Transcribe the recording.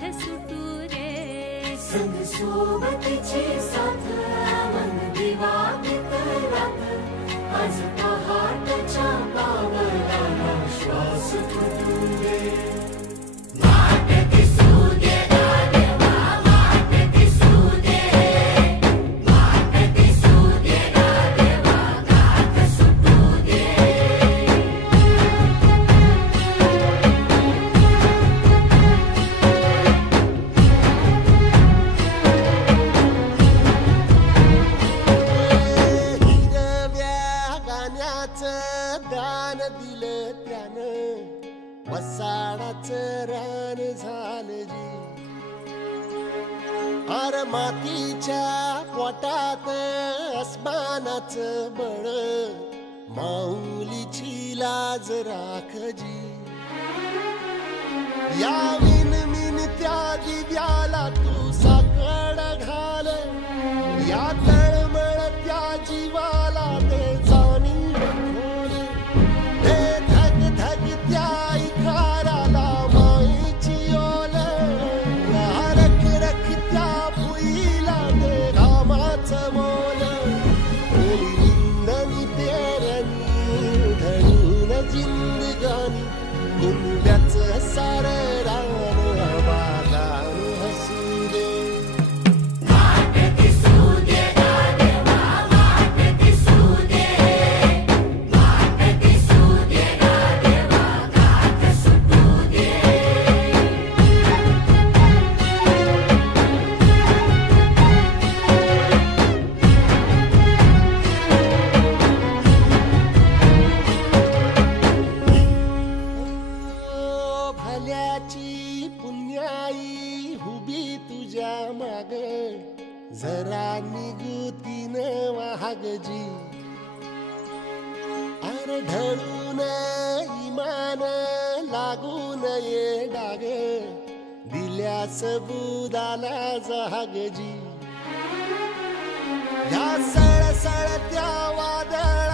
गाठ सुटू रे. संग सोबतीची साथ मन दिवाळीत रात आज पहाटच्या पावलाला श्वास फुटू दे. वाट दिसू दे गाढवा वाट दिसू दे. वाट दिसू दे गाढवा गाठ सुटू दे. दान दिलं त्यानं वसाडाचं रान झालं जी. अर मातीच्या पोटात अस्मानाचं बळ माऊलीची लाज राखजी. या विनमिन त्या दिव्याला तू साकड घाल. या तळमळ त्या जीवाला ते जाणीव खोल. ते धग धग त्या इकाराला माईची ओल. या रख रख त्या पुईला ते कामाचं मोल. ओली निंदनी पेरणी धरून जिंदगानी कुंब्याचं सारं रान आबादान हसू दे. वाट दिसू दे गाढवा वाट दिसू दे. वाट दिसू दे गाढवा गाठ सुटू दे. भल्याची पुण्याई हुबी तुझ्या माग जरा निगुतीनं वाहगजी. अरे ढळून इमान लागून ये डाग दिल्या सबुदाला जहागजी. या सळसळत्या वादळ